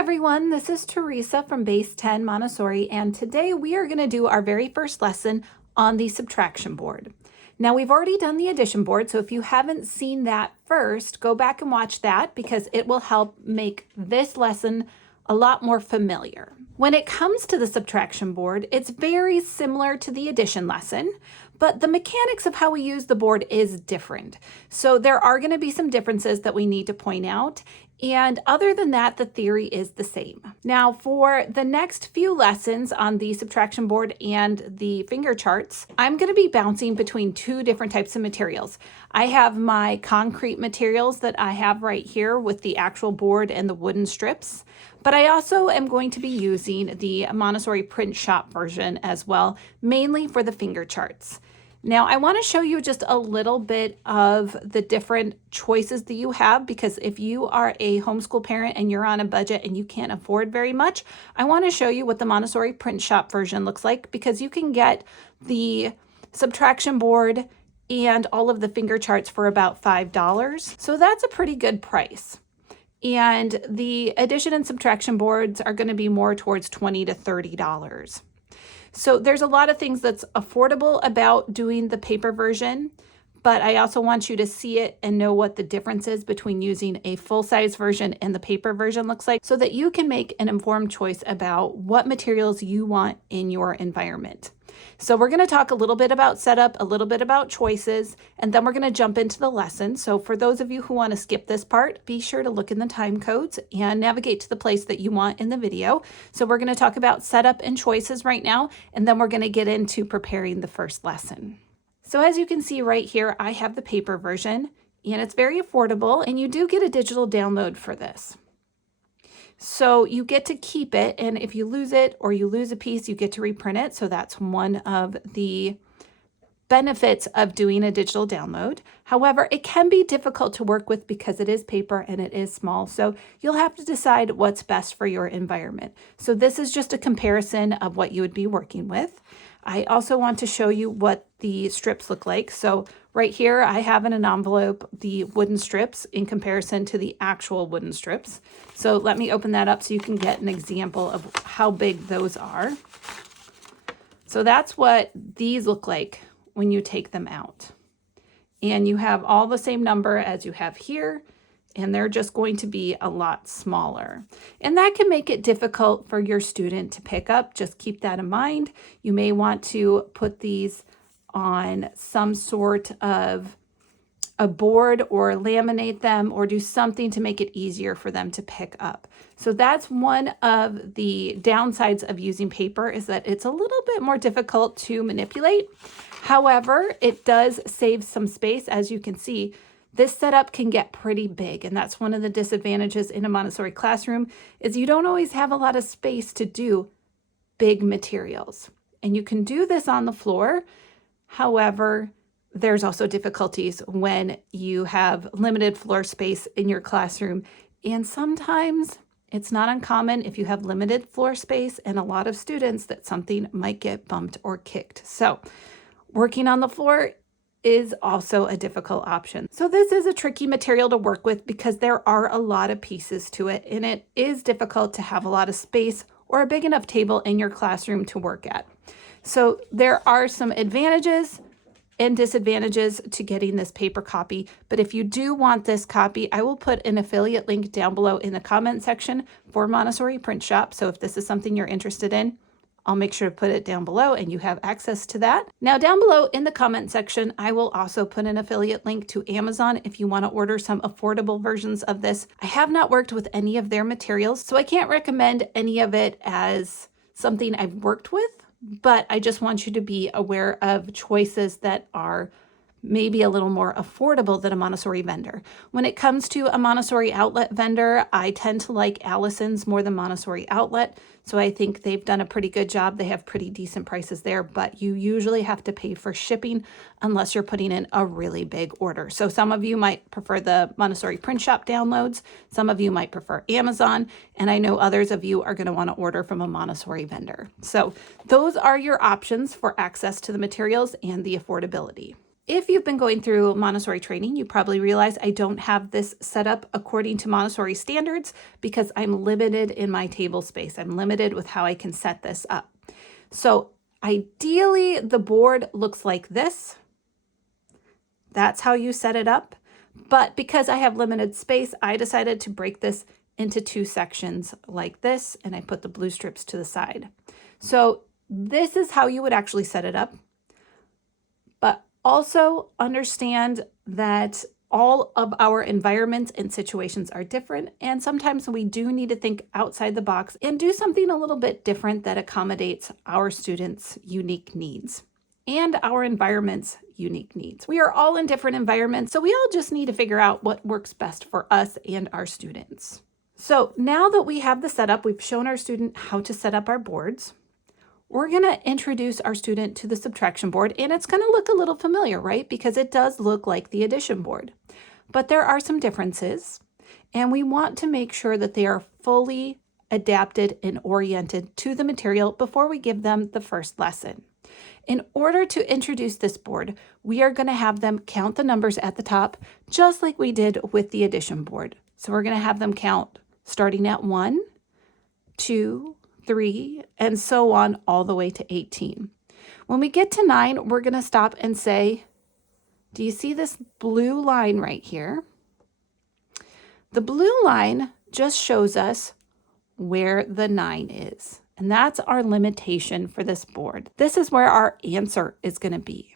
everyone, this is Teresa from Base 10 Montessori, and today we are going to do our very first lesson on the subtraction board. Now we've already done the addition board, so if you haven't seen that first, go back and watch that because it will help make this lesson a lot more familiar. When it comes to the subtraction board, it's very similar to the addition lesson, but the mechanics of how we use the board is different. So there are going to be some differences that we need to point out. And other than that, the theory is the same. Now, for the next few lessons on the subtraction board and the finger charts, I'm going to be bouncing between two different types of materials. I have my concrete materials that I have right here with the actual board and the wooden strips, but I also am going to be using the Montessori print shop version as well, mainly for the finger charts. Now, I want to show you just a little bit of the different choices that you have, because if you are a homeschool parent and you're on a budget and you can't afford very much, I want to show you what the Montessori print shop version looks like, because you can get the subtraction board and all of the finger charts for about $5. So that's a pretty good price. And the addition and subtraction boards are going to be more towards $20 to $30. So there's a lot of things that's affordable about doing the paper version, but I also want you to see it and know what the difference is between using a full-size version and the paper version looks like, so that you can make an informed choice about what materials you want in your environment. So we're going to talk a little bit about setup, a little bit about choices, and then we're going to jump into the lesson. So for those of you who want to skip this part, be sure to look in the time codes and navigate to the place that you want in the video. So we're going to talk about setup and choices right now, and then we're going to get into preparing the first lesson. So as you can see right here, I have the paper version, and it's very affordable, and you do get a digital download for this. So you get to keep it, and if you lose it or you lose a piece, you get to reprint it. So that's one of the benefits of doing a digital download. However, it can be difficult to work with because it is paper and it is small. So you'll have to decide what's best for your environment. So this is just a comparison of what you would be working with. I also want to show you what the strips look like. So right here, I have in an envelope the wooden strips in comparison to the actual wooden strips. So let me open that up so you can get an example of how big those are. So that's what these look like when you take them out. And you have all the same number as you have here, and they're just going to be a lot smaller. And that can make it difficult for your student to pick up. Just keep that in mind. You may want to put these on some sort of a board or laminate them or do something to make it easier for them to pick up. So that's one of the downsides of using paper, is that it's a little bit more difficult to manipulate. However, it does save some space. As you can see, this setup can get pretty big, and that's one of the disadvantages in a Montessori classroom, is you don't always have a lot of space to do big materials. And you can do this on the floor. However, there's also difficulties when you have limited floor space in your classroom. And sometimes it's not uncommon, if you have limited floor space and a lot of students, that something might get bumped or kicked. So working on the floor is also a difficult option. So this is a tricky material to work with because there are a lot of pieces to it, and it is difficult to have a lot of space or a big enough table in your classroom to work at. So there are some advantages and disadvantages to getting this paper copy, but if you do want this copy, I will put an affiliate link down below in the comment section for Montessori Print Shop. So if this is something you're interested in, I'll make sure to put it down below and you have access to that. Now down below in the comment section, I will also put an affiliate link to Amazon if you want to order some affordable versions of this. I have not worked with any of their materials, so I can't recommend any of it as something I've worked with, but I just want you to be aware of choices that are maybe a little more affordable than a Montessori vendor. When it comes to a Montessori outlet vendor, I tend to like Allison's more than Montessori Outlet. So I think they've done a pretty good job. They have pretty decent prices there, but you usually have to pay for shipping unless you're putting in a really big order. So some of you might prefer the Montessori Print Shop downloads. Some of you might prefer Amazon. And I know others of you are going to want to order from a Montessori vendor. So those are your options for access to the materials and the affordability. if you've been going through Montessori training, you probably realize I don't have this set up according to Montessori standards because I'm limited in my table space. I'm limited with how I can set this up. So ideally, the board looks like this. That's how you set it up. But because I have limited space, I decided to break this into 2 sections like this, and I put the blue strips to the side. So this is how you would actually set it up. But also understand that all of our environments and situations are different, and sometimes we do need to think outside the box and do something a little bit different that accommodates our students' unique needs and our environment's unique needs. We are all in different environments, so we all just need to figure out what works best for us and our students. So now that we have the setup, we've shown our student how to set up our boards. We're going to introduce our student to the subtraction board, and it's going to look a little familiar, right? Because it does look like the addition board. But there are some differences, and we want to make sure that they are fully adapted and oriented to the material before we give them the first lesson. In order to introduce this board, we are going to have them count the numbers at the top, just like we did with the addition board. So we're going to have them count starting at 1, 2, 3, and so on all the way to 18. When we get to 9, we're going to stop and say, do you see this blue line right here? The blue line just shows us where the 9 is. And that's our limitation for this board. This is where our answer is going to be.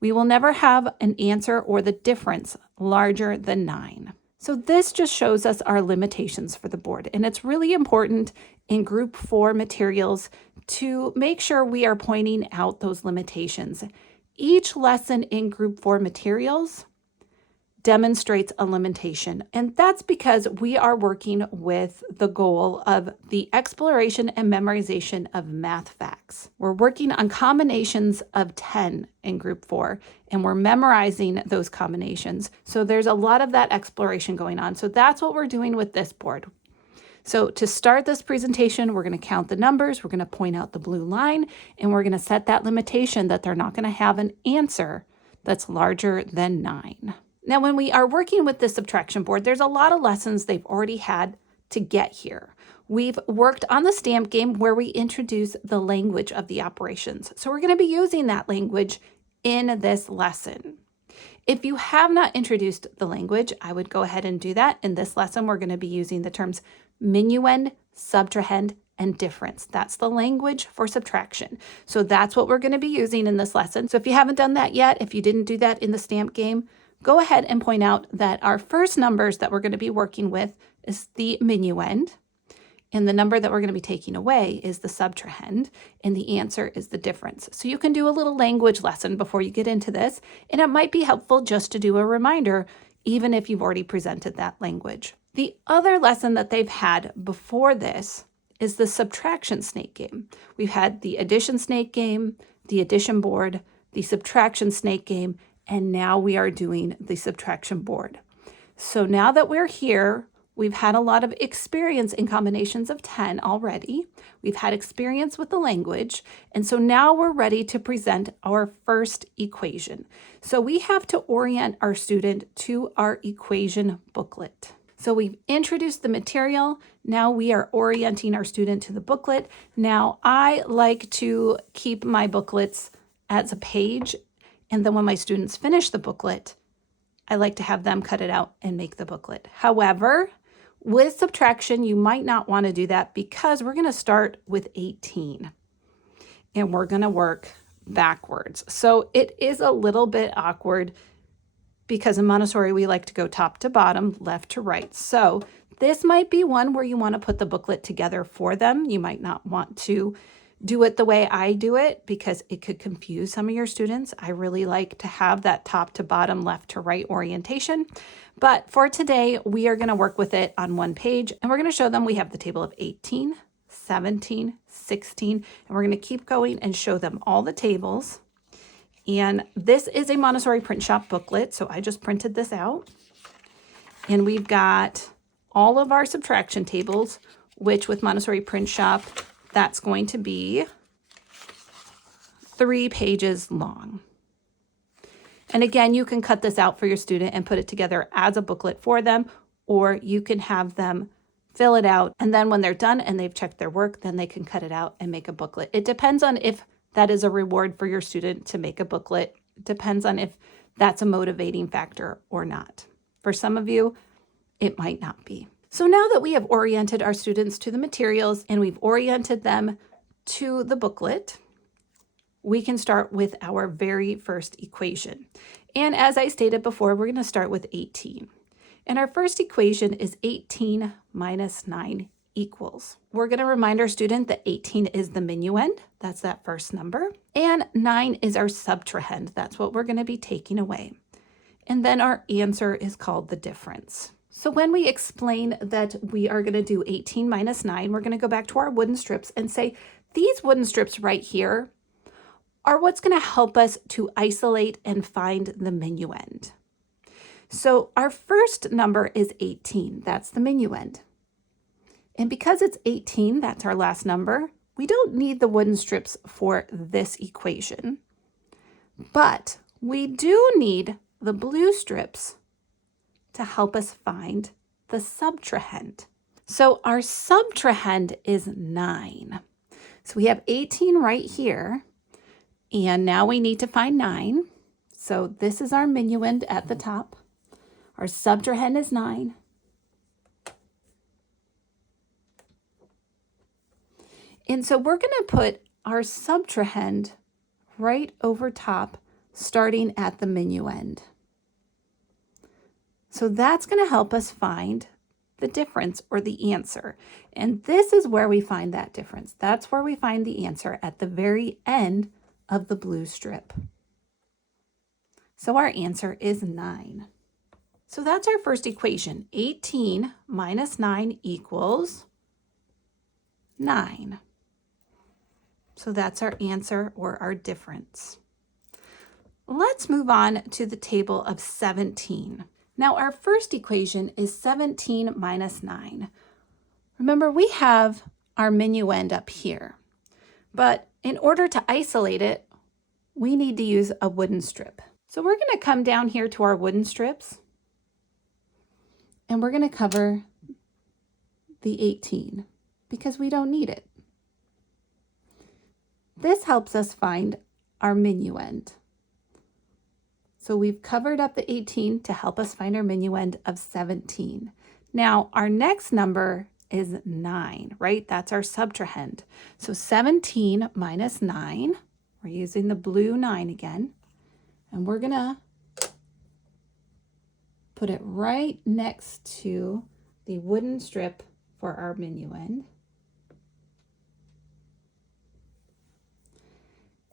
We will never have an answer or the difference larger than 9. So this just shows us our limitations for the board. And it's really important in group 4 materials to make sure we are pointing out those limitations. Each lesson in group 4 materials demonstrates a limitation, and that's because we are working with the goal of the exploration and memorization of math facts. We're working on combinations of 10 in group 4, and we're memorizing those combinations. So there's a lot of that exploration going on. So that's what we're doing with this board. So to start this presentation, we're going to count the numbers, we're going to point out the blue line, and we're going to set that limitation that they're not going to have an answer that's larger than 9. Now, when we are working with the subtraction board, there's a lot of lessons they've already had to get here. We've worked on the stamp game where we introduce the language of the operations. So we're going to be using that language in this lesson. If you have not introduced the language, I would go ahead and do that. In this lesson, we're going to be using the terms minuend, subtrahend, and difference. That's the language for subtraction. So that's what we're going to be using in this lesson. So if you haven't done that yet, if you didn't do that in the stamp game, go ahead and point out that our first numbers that we're going to be working with is the minuend, and the number that we're going to be taking away is the subtrahend, and the answer is the difference. So you can do a little language lesson before you get into this, and it might be helpful just to do a reminder, even if you've already presented that language. The other lesson that they've had before this is the subtraction snake game. We've had the addition snake game, the addition board, the subtraction snake game, and now we are doing the subtraction board. So now that we're here, we've had a lot of experience in combinations of 10 already. We've had experience with the language. And so now we're ready to present our first equation. So we have to orient our student to our equation booklet. So we've introduced the material. Now we are orienting our student to the booklet. Now I like to keep my booklets as a page, and then when my students finish the booklet, I like to have them cut it out and make the booklet. However, with subtraction, you might not want to do that because we're going to start with 18 and we're going to work backwards. So it is a little bit awkward because in Montessori, we like to go top to bottom, left to right. So this might be one where you want to put the booklet together for them. You might not want to do it the way I do it because it could confuse some of your students. I really like to have that top to bottom, left to right orientation. But for today, we are going to work with it on one page, and we're going to show them we have the table of 18, 17, 16, and we're going to keep going and show them all the tables. And this is a Montessori print shop booklet, so I just printed this out. And we've got all of our subtraction tables, which with Montessori print shop, that's going to be 3 pages long. And again, you can cut this out for your student and put it together as a booklet for them, or you can have them fill it out. And then when they're done and they've checked their work, then they can cut it out and make a booklet. It depends on if that is a reward for your student to make a booklet. It depends on if that's a motivating factor or not. For some of you, it might not be. So now that we have oriented our students to the materials and we've oriented them to the booklet, we can start with our very first equation. And as I stated before, we're going to start with 18. And our first equation is 18 minus 9 equals. We're going to remind our student that 18 is the minuend. That's that first number. And 9 is our subtrahend. That's what we're going to be taking away. And then our answer is called the difference. So when we explain that we are going to do 18 minus 9, we're going to go back to our wooden strips and say, these wooden strips right here are what's going to help us to isolate and find the minuend. So our first number is 18. That's the minuend. And because it's 18, that's our last number, we don't need the wooden strips for this equation. But we do need the blue strips to help us find the subtrahend. So our subtrahend is 9. So we have 18 right here, and now we need to find 9. So this is our minuend at the top. Our subtrahend is 9. And so we're going to put our subtrahend right over top, starting at the minuend. So that's going to help us find the difference or the answer. And this is where we find that difference. That's where we find the answer at the very end of the blue strip. So our answer is 9. So that's our first equation. 18 minus 9 equals 9. So that's our answer or our difference. Let's move on to the table of 17. Now our first equation is 17 minus 9. Remember, we have our minuend up here, but in order to isolate it, we need to use a wooden strip. So we're going to come down here to our wooden strips, and we're going to cover the 18 because we don't need it. This helps us find our minuend. So we've covered up the 18 to help us find our minuend of 17. Now our next number is 9, right? That's our subtrahend. So 17 minus 9, we're using the blue 9 again, and we're gonna put it right next to the wooden strip for our minuend.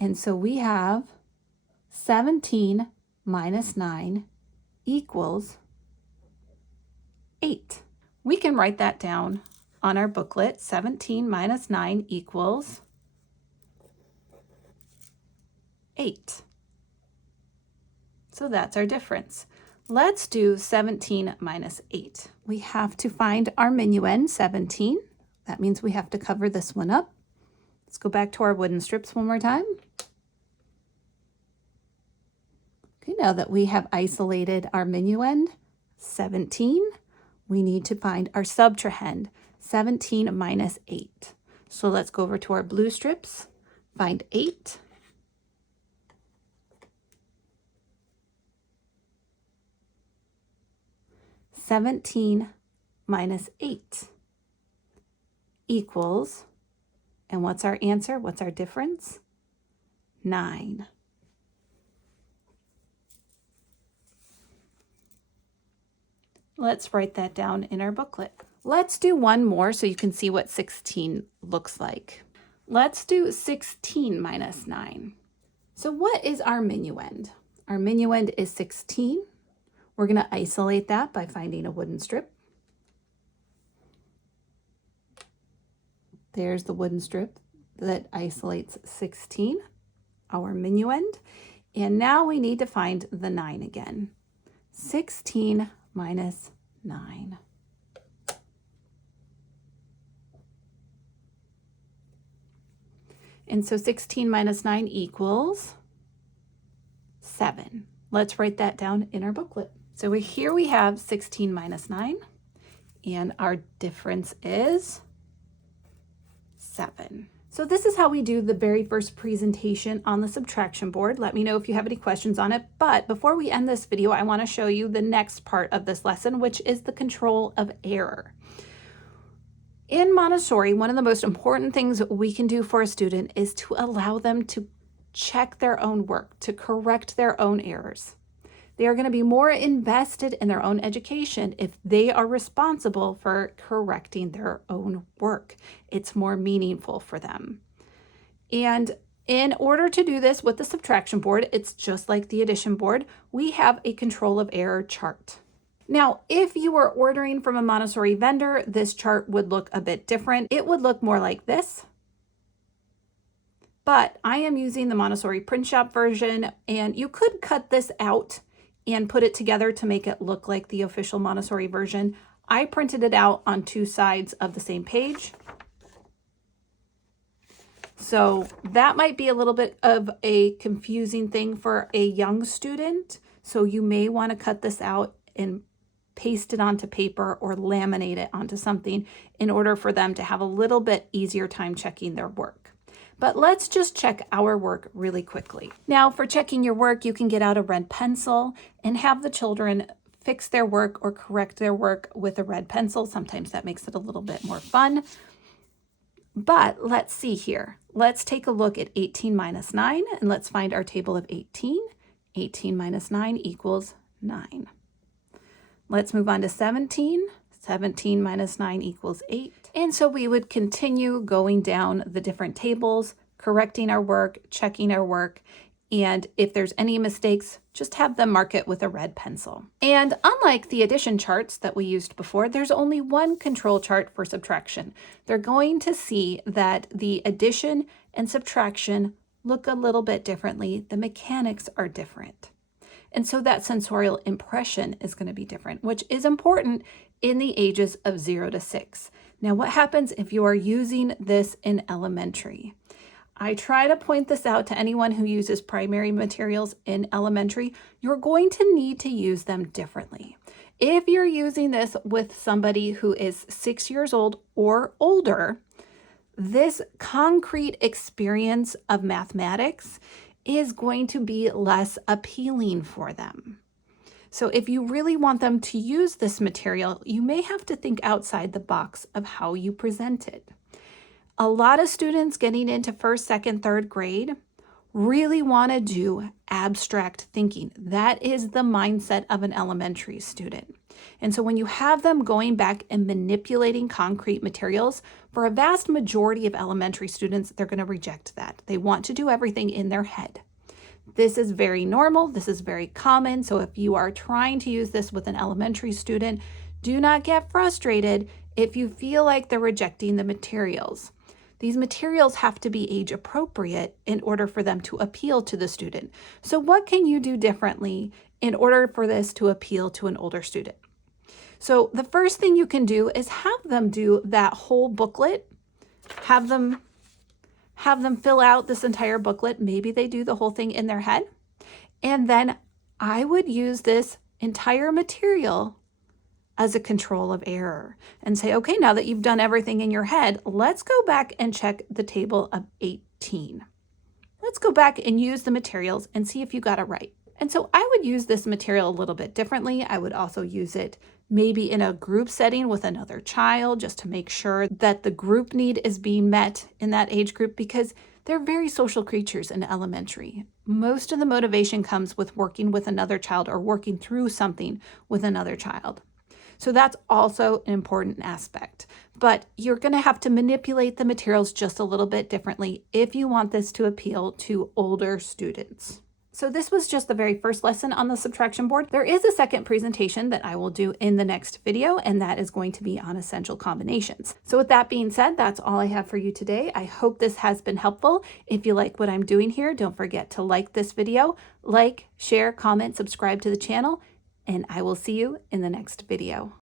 And so we have 17 minus 9 equals 8. We can write that down on our booklet. 17 minus 9 equals 8. So that's our difference. Let's do 17 minus 8. We have to find our minuend, 17. That means we have to cover this one up. Let's go back to our wooden strips one more time. Okay, now that we have isolated our minuend, 17, we need to find our subtrahend, 17 minus 8. So let's go over to our blue strips, find 8. (17 minus 8) equals, and what's our answer? What's our difference? 9. Let's write that down in our booklet. Let's do one more so you can see what 16 looks like. Let's do 16 minus 9. So what is our minuend? Our minuend is 16. We're going to isolate that by finding a wooden strip. There's the wooden strip that isolates 16, our minuend. And now we need to find the 9 again. 16 minus 9. And so 16 minus 9 equals 7. Let's write that down in our booklet. So here we have 16 minus 9, and our difference is 7. So this is how we do the very first presentation on the subtraction board. Let me know if you have any questions on it. But before we end this video, I want to show you the next part of this lesson, which is the control of error. In Montessori, one of the most important things we can do for a student is to allow them to check their own work, to correct their own errors. They are going to be more invested in their own education if they are responsible for correcting their own work. It's more meaningful for them. And in order to do this with the subtraction board, it's just like the addition board. We have a control of error chart. Now, if you were ordering from a Montessori vendor, this chart would look a bit different. It would look more like this. But I am using the Montessori print shop version, and you could cut this out and put it together to make it look like the official Montessori version. I printed it out on 2 sides of the same page. So that might be a little bit of a confusing thing for a young student. So you may want to cut this out and paste it onto paper or laminate it onto something in order for them to have a little bit easier time checking their work. But let's just check our work really quickly. Now, for checking your work, you can get out a red pencil and have the children fix their work or correct their work with a red pencil. Sometimes that makes it a little bit more fun. But let's see here. Let's take a look at 18 minus 9, and let's find our table of 18. 18 minus 9 equals 9. Let's move on to 17. 17 minus 9 equals 8. And so we would continue going down the different tables, correcting our work, checking our work, and if there's any mistakes, just have them mark it with a red pencil. And unlike the addition charts that we used before, there's only one control chart for subtraction. They're going to see that the addition and subtraction look a little bit differently. The mechanics are different. And so that sensorial impression is going to be different, which is important in the ages of 0 to 6. Now, what happens if you are using this in elementary? I try to point this out to anyone who uses primary materials in elementary. You're going to need to use them differently. If you're using this with somebody who is 6 years old or older, this concrete experience of mathematics is going to be less appealing for them. So if you really want them to use this material, you may have to think outside the box of how you present it. A lot of students getting into 1st, 2nd, 3rd grade really want to do abstract thinking. That is the mindset of an elementary student. And so when you have them going back and manipulating concrete materials, for a vast majority of elementary students, they're going to reject that. They want to do everything in their head. This is very normal. This is very common. So if you are trying to use this with an elementary student, do not get frustrated if you feel like they're rejecting the materials. These materials have to be age appropriate in order for them to appeal to the student. So what can you do differently in order for this to appeal to an older student? So the first thing you can do is have them do that whole booklet. Have them fill out this entire booklet. Maybe they do the whole thing in their head. And then I would use this entire material as a control of error and say, okay, now that you've done everything in your head, let's go back and check the table of 18. Let's go back and use the materials and see if you got it right. And so I would use this material a little bit differently. I would also use it maybe in a group setting with another child just to make sure that the group need is being met in that age group, because they're very social creatures in elementary. Most of the motivation comes with working with another child or working through something with another child. So that's also an important aspect. But you're going to have to manipulate the materials just a little bit differently if you want this to appeal to older students. So this was just the very first lesson on the subtraction board. There is a second presentation that I will do in the next video, and that is going to be on essential combinations. So with that being said, that's all I have for you today. I hope this has been helpful. If you like what I'm doing here, don't forget to like this video, like, share, comment, subscribe to the channel, and I will see you in the next video.